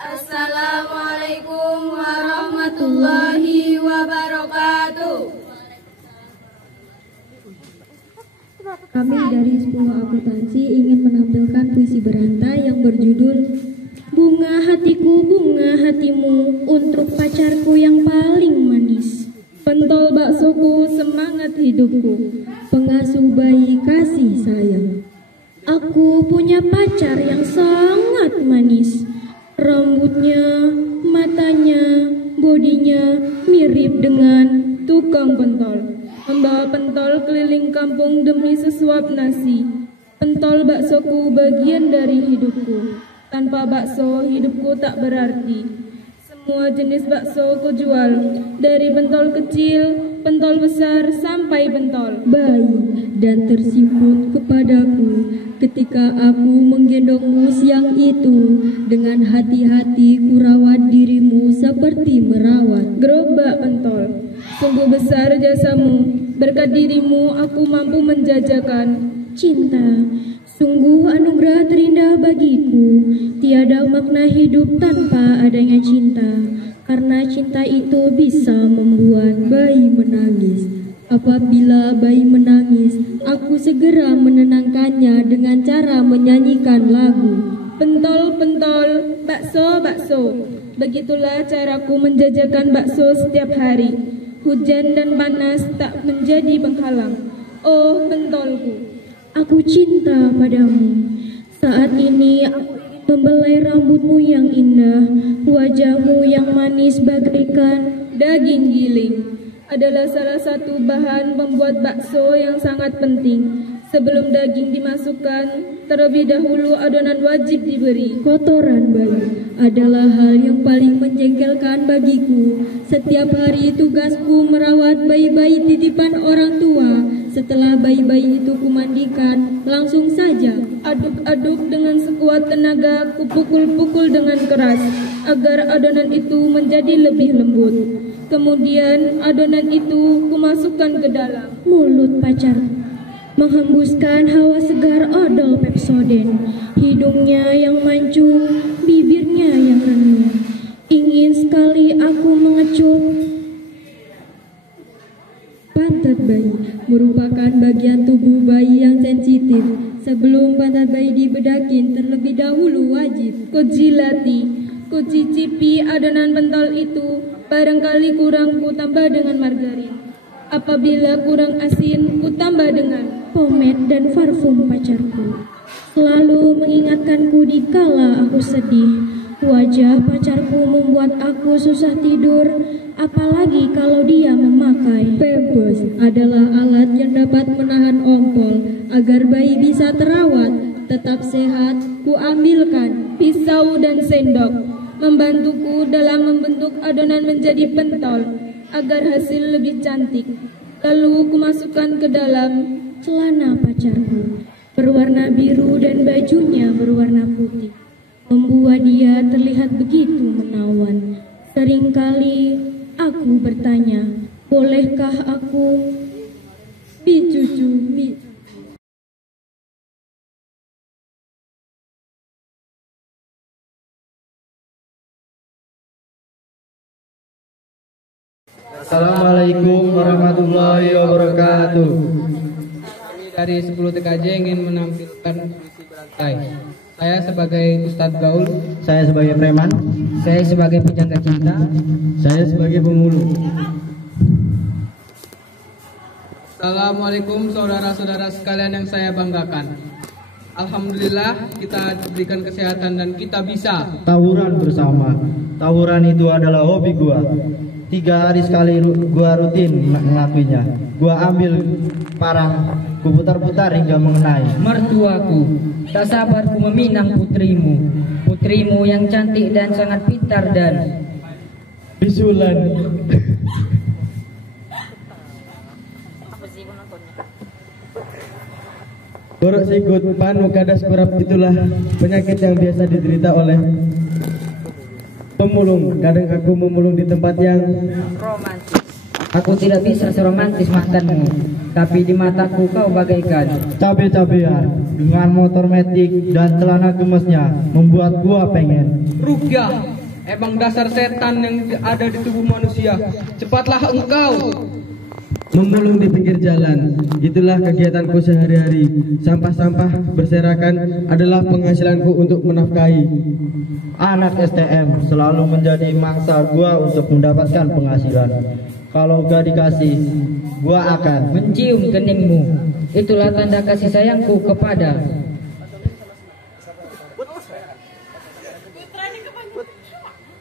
Assalamualaikum warahmatullahi wabarakatuh. Kami dari 10 akuntansi ingin menampilkan puisi berantai yang berjudul Bunga hatiku, bunga hatimu, untuk pacarku yang paling manis. Pentol baksoku, semangat hidupku, pengasuh bayi kasih sayang. Aku punya pacar yang sangat manis. Rambutnya, matanya, bodinya mirip dengan tukang pentol. Membawa pentol keliling kampung demi sesuap nasi. Pentol baksoku bagian dari hidupku. Tanpa bakso hidupku tak berarti. Semua jenis bakso ku jual, dari pentol kecil, pentol besar, sampai pentol bayi. Dan tersimpun kepadaku ketika aku menggendongmu siang itu. Dengan hati-hati kurawat dirimu seperti merawat gerobak pentol. Sungguh besar jasamu, berkat dirimu aku mampu menjajakan cinta. Sungguh anugerah terindah bagiku. Tiada makna hidup tanpa adanya cinta. Karena cinta itu bisa membuat bayi menangis. Apabila bayi menangis, aku segera menenangkannya dengan cara menyanyikan lagu. Pentol, pentol, bakso, bakso. Begitulah caraku menjajakan bakso setiap hari. Hujan dan panas tak menjadi penghalang. Oh pentolku, aku cinta padamu. Saat ini aku membelai rambutmu yang indah, wajahmu yang manis bagaikan daging giling. Adalah salah satu bahan pembuat bakso yang sangat penting. Sebelum daging dimasukkan, terlebih dahulu adonan wajib diberi. Kotoran bayi adalah hal yang paling menjengkelkan bagiku. Setiap hari tugasku merawat bayi-bayi titipan orang tua. Setelah bayi-bayi itu kumandikan, langsung saja aduk-aduk dengan sekuat tenaga, kupukul-pukul dengan keras agar adonan itu menjadi lebih lembut. Kemudian adonan itu kumasukkan ke dalam mulut pacarku, menghembuskan hawa segar odol Pepsodent. Hidungnya yang mancung, bibirnya yang renuh. Ingin sekali aku mengecup pantat bayi. Merupakan bagian tubuh bayi yang sensitif. Sebelum pantat bayi dibedakin, terlebih dahulu wajib kujilati, kucicipi adonan pentol itu. Barangkali kurang ku tambah dengan margarin. Apabila kurang asin, ku tambah dengan pomade dan parfum pacarku. Selalu mengingatkanku dikala aku sedih. Wajah pacarku membuat aku susah tidur. Apalagi kalau dia memakai Pampers. Adalah alat yang dapat menahan ompol agar bayi bisa terawat, tetap sehat. Ku ambilkan pisau dan sendok, membantuku dalam membentuk adonan menjadi pentol agar hasil lebih cantik. Lalu kumasukkan ke dalam celana pacarku berwarna biru dan bajunya berwarna putih, membuat dia terlihat begitu menawan. Seringkali aku bertanya, bolehkah aku dicucu? Assalamualaikum warahmatullahi wabarakatuh. Kami dari 10 TKJ ingin menampilkan puisi berantai. Saya sebagai Ustadz Gaul. Saya sebagai preman. Saya sebagai penjaga cinta. Saya sebagai pemulung. Assalamualaikum saudara-saudara sekalian yang saya banggakan. Alhamdulillah kita diberikan kesehatan dan kita bisa tawuran bersama. Tawuran itu adalah hobi gua. 3 hari sekali gua rutin ngelakuinya. Gua ambil parang, ku putar-putar hingga mengenai mertuaku. Tak sabar ku meminang putrimu, putrimu yang cantik dan sangat pintar dan bisulan. Borok sikut, panu, kadas, kurap itulah penyakit yang biasa diderita oleh pemulung. Kadang aku memulung di tempat yang romantis. Aku tidak bisa seromantis mantanmu, tapi di mataku kau bagaikan cabe-cabean dengan motor metik dan celana gemesnya membuat gua pengen. Rupiah, emang dasar setan yang ada di tubuh manusia. Cepatlah engkau. Memulung di pinggir jalan, itulah kegiatanku sehari-hari. Sampah-sampah berserakan adalah penghasilanku untuk menafkahi. Anak STM selalu menjadi mangsa gua untuk mendapatkan penghasilan. Kalau gak dikasih, gua akan mencium keningmu. Itulah tanda kasih sayangku kepada.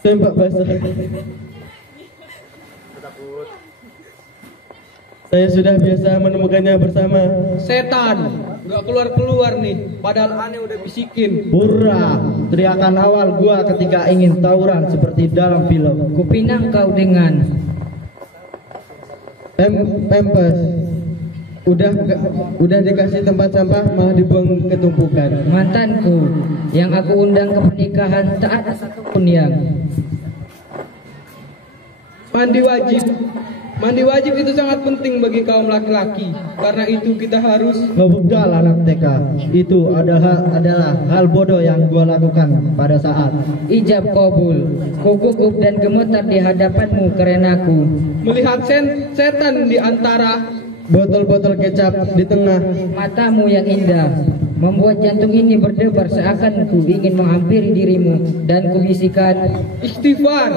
Tembak basah. Saya sudah biasa menemukannya bersama. Setan, nggak keluar-keluar nih. Padahal aneh udah bisikin. hurra. Teriakan awal gua ketika ingin tawuran seperti dalam film. Kupinang kau dengan Pempes. Udah dikasih tempat sampah malah dibuang ke tumpukan. mantanku yang aku undang ke pernikahan, tak ada satupun yang Mandi wajib. Mandi wajib itu sangat penting bagi kaum laki-laki. Karena itu kita harus Ngebudal anak TK. Itu adalah hal bodoh yang gua lakukan pada saat ijab kabul. Ku gugup dan gemetar di hadapanmu kerenaku. melihat setan di antara Botol-botol kecap di tengah. Matamu yang indah membuat jantung ini berdebar seakan ku ingin menghampiri dirimu dan kubisikan, istighfar.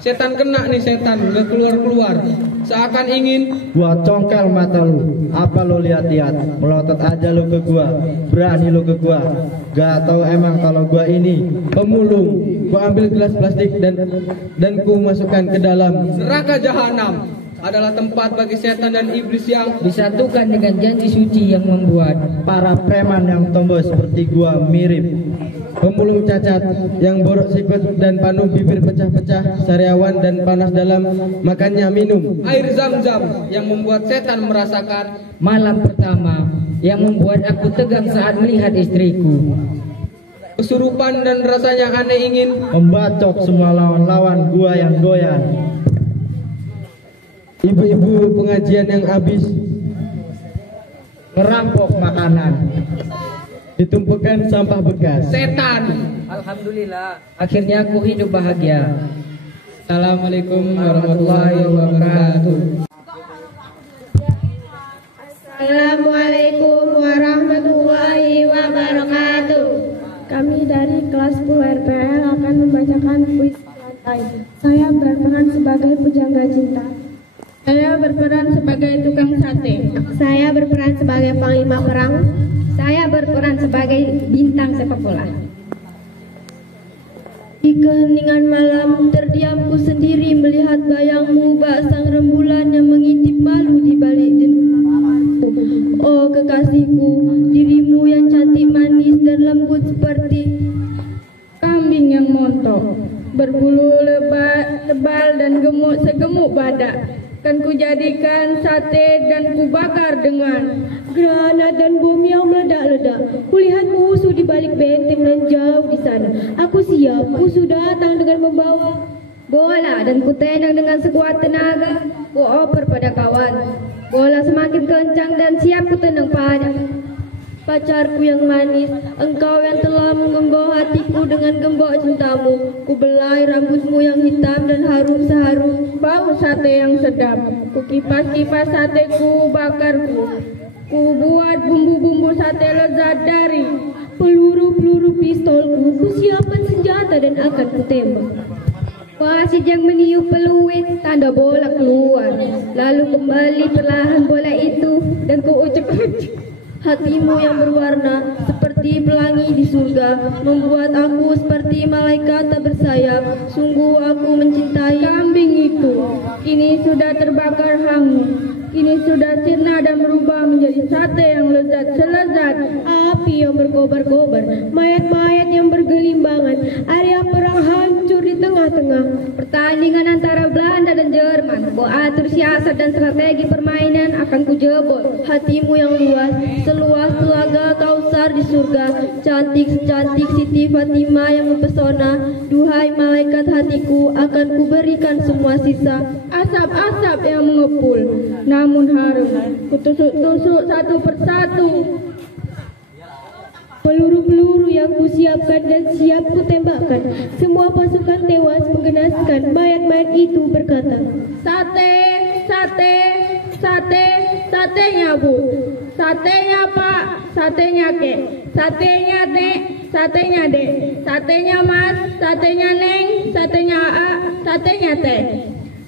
Setan kena nih, setan nggak keluar-keluar. Seakan ingin gua congkel mata lu. Apa lu lihat-lihat? Melotot aja lu ke gua. Berani lu ke gua. Gak tahu emang kalau gua ini Pemulung. Ku ambil gelas plastik dan ku masukkan ke dalam. neraka jahanam adalah tempat bagi setan dan iblis yang disatukan dengan janji suci yang membuat para preman yang tomboy seperti gua mirip. Pemulung cacat yang borok sikut dan panuh bibir pecah-pecah, sariawan dan panas dalam, makannya minum. air zam-zam yang membuat setan merasakan malam pertama yang membuat aku tegang saat melihat istriku. kesurupan dan rasanya aneh ingin Membacok semua lawan-lawan gua yang doyan. Ibu-ibu pengajian yang habis Ngerampok makanan. ditumpukan sampah bekas. setan. Alhamdulillah, akhirnya aku hidup bahagia. Assalamualaikum warahmatullahi wabarakatuh. Assalamualaikum warahmatullahi wabarakatuh. Kami dari kelas 10 RPL akan membacakan puisi lantai. Saya berperan sebagai pujangga cinta. Saya berperan sebagai tukang sate. Saya berperan sebagai panglima perang. Saya berperan sebagai bintang sepak bola. Di keheningan malam, terdiamku sendiri melihat bayangmu bak sang rembulan yang mengintip malu di balik jendelaku. Oh kekasihku, dirimu yang cantik, manis dan lembut seperti Kambing yang montok, berbulu lebat, tebal dan gemuk segemuk badak. Kan kujadikan sate dan kubakar dengan granat dan bom yang meledak-ledak. Kulihat musuh di balik benteng dan jauh di sana. Aku siap, musuh datang dengan membawa Bola dan kutendang dengan sekuat tenaga. Kuoper pada kawan. Bola semakin kencang dan siap kutendang pada pacarku yang manis, engkau yang telah menggembok hatiku dengan gembok cintamu. Ku belai rambutmu yang hitam dan harum seharum bau sate yang sedap. Kukipas-kipas sateku bakarku. Ku buat bumbu-bumbu sate lezat dari peluru-peluru pistolku. Ku siapkan senjata dan akan kutembak. wasit yang meniup peluit, tanda bola keluar. Lalu kembali perlahan bola itu dan ku ucek-ucek. Hatimu yang berwarna seperti pelangi di surga membuat aku seperti malaikat tak bersayap. Sungguh aku mencintai kambing itu. Kini sudah terbakar hangus. Kini sudah sirna dan berubah menjadi sate yang lezat selezat api yang berkobar-kobar, mayat-mayat yang bergelimbangan, area perang hancur di tengah-tengah. Pertandingan antara Belanda dan Jerman, ku atur siasat dan strategi permainan akan kujebol hatimu yang luas, seluas telaga Kausar di surga. Cantik secantik Siti Fatimah yang mempesona, duhai malaikat hatiku, akan kuberikan semua sisa. Asap-asap yang mengepul, namun harum, kutusuk-tusuk satu persatu. Peluru-peluru yang kusiapkan dan siap kutembakkan, semua pasukan tewas menggenaskan. Mayat-mayat itu berkata, Sate, sate, sate, satenya bu, satenya pak, satenya kek, satenya dek, satenya dek, satenya mas, satenya neng, satenya a, satenya teh.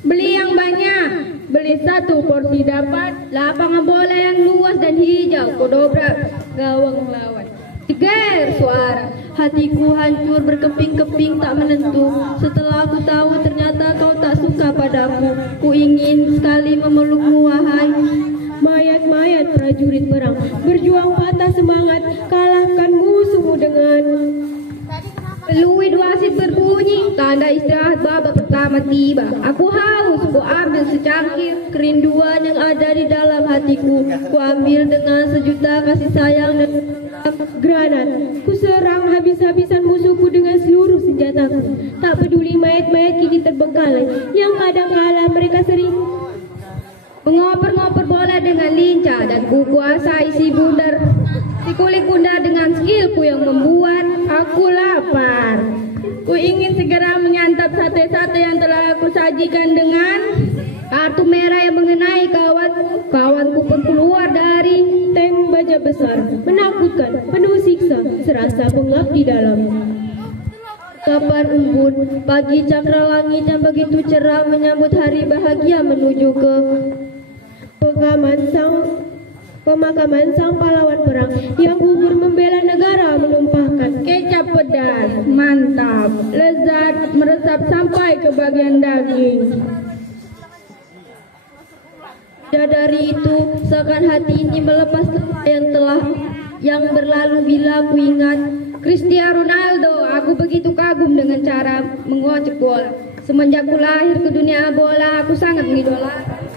Beli yang banyak, beli satu porsi dapat. Lapangan bola yang luas dan hijau, kudobrak gawang lawan. Tiger suara, hatiku hancur berkeping-keping tak menentu. Setelah aku tahu ternyata kau tak suka padaku, ku ingin sekali memelukmu wahai. mayat-mayat prajurit perang, berjuang patah semangat, kalahkan musuhmu dengan Peluit wasit berbunyi, tanda istirahat babak pertama tiba. Aku haus, ku ambil secangkir kerinduan yang ada di dalam hatiku. Ku ambil dengan sejuta kasih sayang dan granat. Ku serang habis-habisan musuhku dengan seluruh senjataku. Tak peduli mayat-mayat kini terbengkalai, yang kadang kala mereka sering mengoper-ngoper bola dengan lincah, dan ku kuasai si bundar si kulit bundar dengan skillku yang membuat Aku lapar. Ku ingin segera menyantap sate-sate yang telah aku sajikan dengan kartu merah yang mengenai kawanku pun keluar dari tank baja besar, menakutkan, penuh siksa, serasa pengap di dalam. Kapan embun, pagi cakra langit yang begitu cerah menyambut hari bahagia menuju ke pemakaman sang pahlawan perang yang gugur membela negara, menumpahkan kecap pedas, mantap, lezat, meresap sampai ke bagian daging. Dari itu, seakan hati ini melepas yang berlalu bila ku ingat Cristiano Ronaldo. Aku begitu kagum dengan cara mengocek bola. Semenjak ku lahir ke dunia bola, aku sangat mengidolakan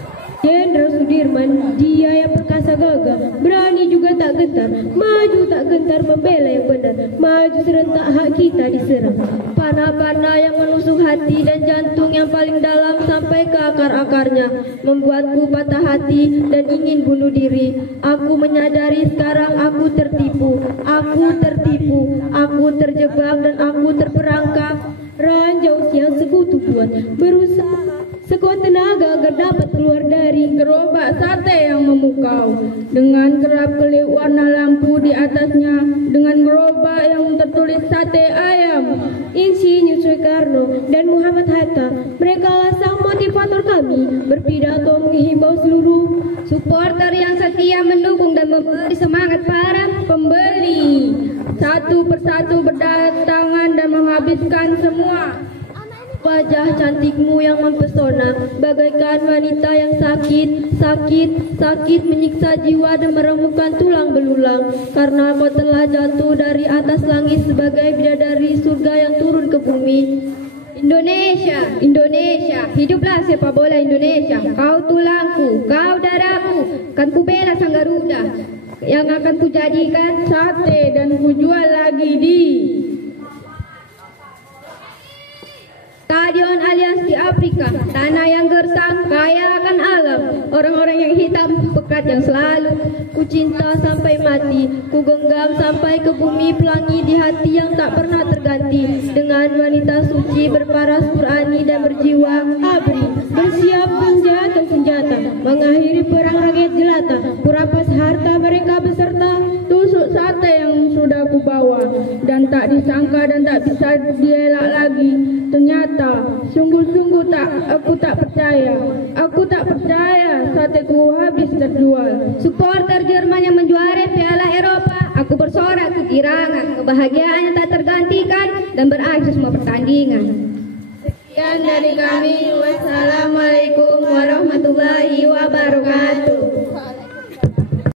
Jenderal Sudirman. Dia yang perkasa gagah, berani juga tak gentar, maju tak gentar membela yang benar, maju serentak hak kita diserang. Panah-panah yang menusuk hati dan jantung yang paling dalam sampai ke akar-akarnya membuatku patah hati dan ingin bunuh diri. Aku menyadari sekarang aku tertipu, aku terjebak dan aku terperangkap. Ranjau siang sekutu buat, berusaha sekuat tenaga agar dapat keluar dari gerobak sate yang memukau dengan kerap kelip warna lampu di atasnya, dengan gerobak yang tertulis sate ayam. Insinyur Soekarno dan Muhammad Hatta, mereka lah sang motivator kami, berpidato menghimbau seluruh supporter yang setia mendukung dan memberi semangat para pembeli. Satu persatu berdatangan dan menghabiskan semua. Wajah cantikmu yang mempesona, bagaikan wanita yang sakit menyiksa jiwa dan meremukkan tulang belulang. Karena kau telah jatuh dari atas langit sebagai bidadari surga yang turun ke bumi. Indonesia, hiduplah sepak bola Indonesia. Kau tulangku, kau darahku, kan ku bela sang Garuda yang akan kujadikan sate dan kujual lagi di Stadion Allianz di Afrika, tanah yang gersang, kaya akan alam, orang-orang yang hitam, pekat yang selalu ku cinta sampai mati, ku genggam sampai ke bumi pelangi di hati yang tak pernah terganti, dengan wanita suci berparas Qurani dan berjiwa abri, bersiap senjata, mengakhiri perang rakyat jelata, kurampas harta mereka beserta tusuk sate yang sudah kubawa, dan tak disangka dan tak bisa dielak lagi. Ternyata sungguh-sungguh aku tak percaya sateku habis terjual. Supporter Jerman yang menjuarai Piala Eropa, aku bersorak kegirangan, kebahagiaan yang tak tergantikan dan berakhir semua pertandingan. Sekian dari kami, wassalamualaikum warahmatullahi wabarakatuh.